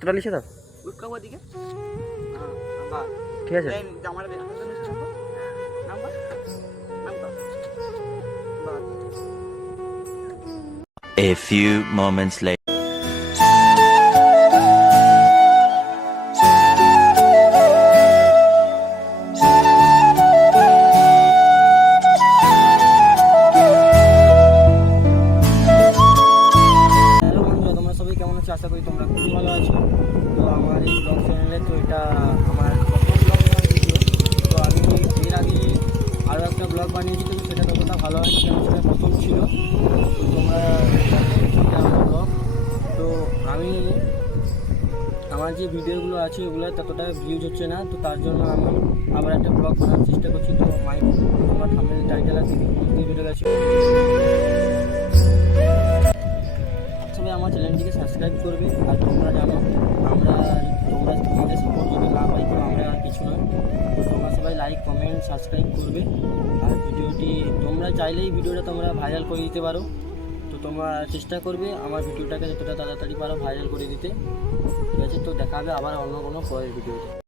তোরা লিখে দাও। ঠিক আছে। A few moments later. Hello বন্ধুরা, তোমরা সবাই কেমন আছো? আশা করি তোমরা খুবই ভালো আছো। তো আমার এই ব্লগ চ্যানেলে তো এটা আমার প্রথম ব্লগ ভিডিও। তো আমি এর আগে আরও একটা ব্লগ বানিয়েছি, কিন্তু সেটা ততটা ভালো হয়নি, কারণ সেটা প্রথম ছিল। তো তোমরা এটা আমার ব্লগ। তো আমি আমার যে ভিডিওগুলো আছে ওগুলো ততটা ভিউজ হচ্ছে না, তো তার জন্য আমি আবার একটা ব্লগ করার চেষ্টা করছি। তো তোমরা থাম্বনেল টাইটেল দিয়ে ভিডিও গেছে। সবাই আমার চ্যানেলটিকে সাবস্ক্রাইব করবে। আর তোমরা জানো তোমাদের সাপোর্ট যদি না পাই তো আমরা আর কিছু না। তো তোমরা সবাই লাইক, কমেন্ট, সাবস্ক্রাইব করবে। আর ভিডিওটি তোমরা চাইলেই ভিডিওটা তোমরা ভাইরাল করে দিতে পারো। তো তোমরা চেষ্টা করবে আমার ভিডিওটাকে যতটা তাড়াতাড়ি পারো ভাইরাল করে দিতে। ঠিক আছে, তো দেখা হবে আবার অন্য কোনো পরের ভিডিওতে।